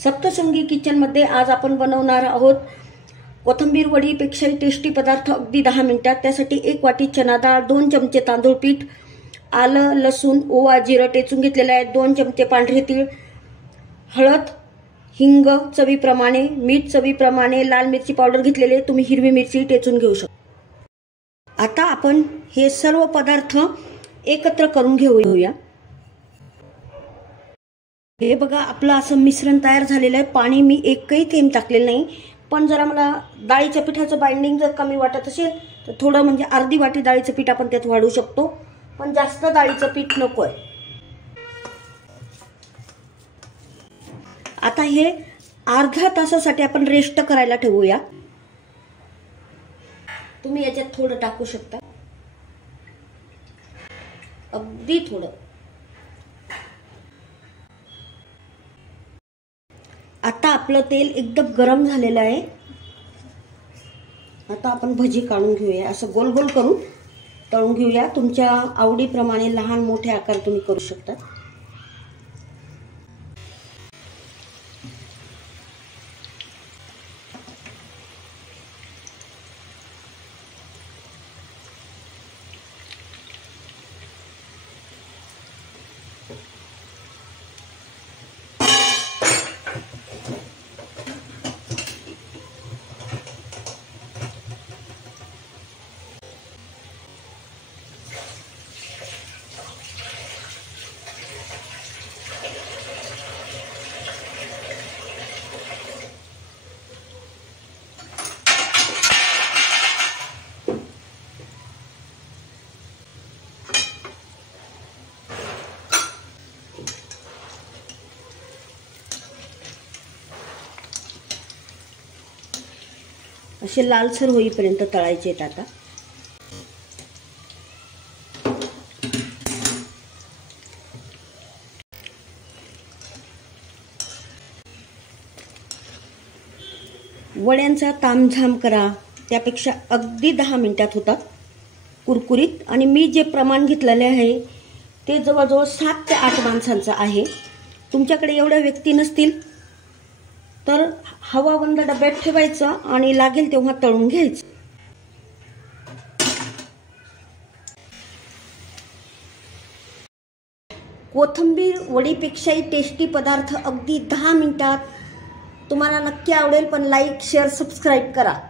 सप्तशृंगी किचनमध्ये आज आपण बनवणार आहोत कोथिंबीर वडीपेक्षाही टेस्टी पदार्थ अगदी 10 मिनिटात। त्यासाठी 1 वाटी चना डाळ, 2 चमचे तांदूळ पीठ, आलं लसूण ओवा जिरं टेचून घेतलेले आहे, 2 चमचे पांढरे तीळ, हळद, हिंग चवीप्रमाणे, मीठ चवीप्रमाणे, लाल मिरची पावडर घेतलेले, तुम्ही हिरवी मिरची टेचून घेऊ शकता। आता आपण हे सर्व पदार्थ एकत्र करून घेऊया। हे बघा आपलं असं मिश्रण तयार झालेलं आहे। पाणी मी एकही थेंब टाकलेलं नाही, पण जरा मला डाळीच्या पिठाचं बाइंडिंग जर कमी वाटत असेल तर थोडं म्हणजे अर्धी वाटी डाळीचं पीठ आपण त्यात वाढवू शकतो, पण जास्त डाळीचं पीठ नकोय। आता हे अर्ध्या तासासाठी आपण रेस्ट करायला ठेवूया। तुम्ही याच्यात थोडं टाकू शकता, अगदी थोडं। आता आपलं तेल एकदम गरम झालेलं आहे। आता आपण भजी काढून घेऊया, असं गोल गोल करून तळून घेऊया। तुमच्या आवडीप्रमाणे लहान मोठे आकार तुम्ही करू शकता। असे लालसर होईपर्यंत तळायचे आहेत। आता वड्यांचा तामझाम करा त्यापेक्षा अगदी 10 मिनिटात होतात कुरकुरीत। आणि मी जे प्रमाण घेतलेले आहे ते जवळजवळ 7 ते 8 माणसांचं आहे। तुमच्याकडे एवढ्या व्यक्ती नसतील तर हवा बंद डब्यात ठेवायचं आणि लागेल तेव्हा तळून घ्यायचं। कोथिंबीर वडीपेक्षाही टेस्टी पदार्थ अगदी 10 मिनिटात। तुम्हाला नक्की आवडेल, पण लाईक शेअर सबस्क्राईब करा।